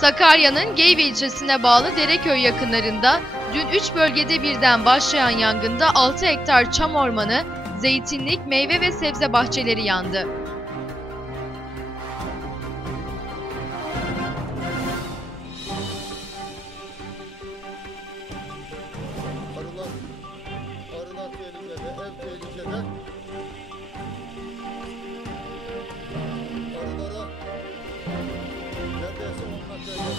Sakarya'nın Geyve ilçesine bağlı Dereköy yakınlarında dün 3 bölgede birden başlayan yangında 6 hektar çam ormanı, zeytinlik, meyve ve sebze bahçeleri yandı. Arılar tehlikede, ev tehlikede. Arılara neredeyse 10 metre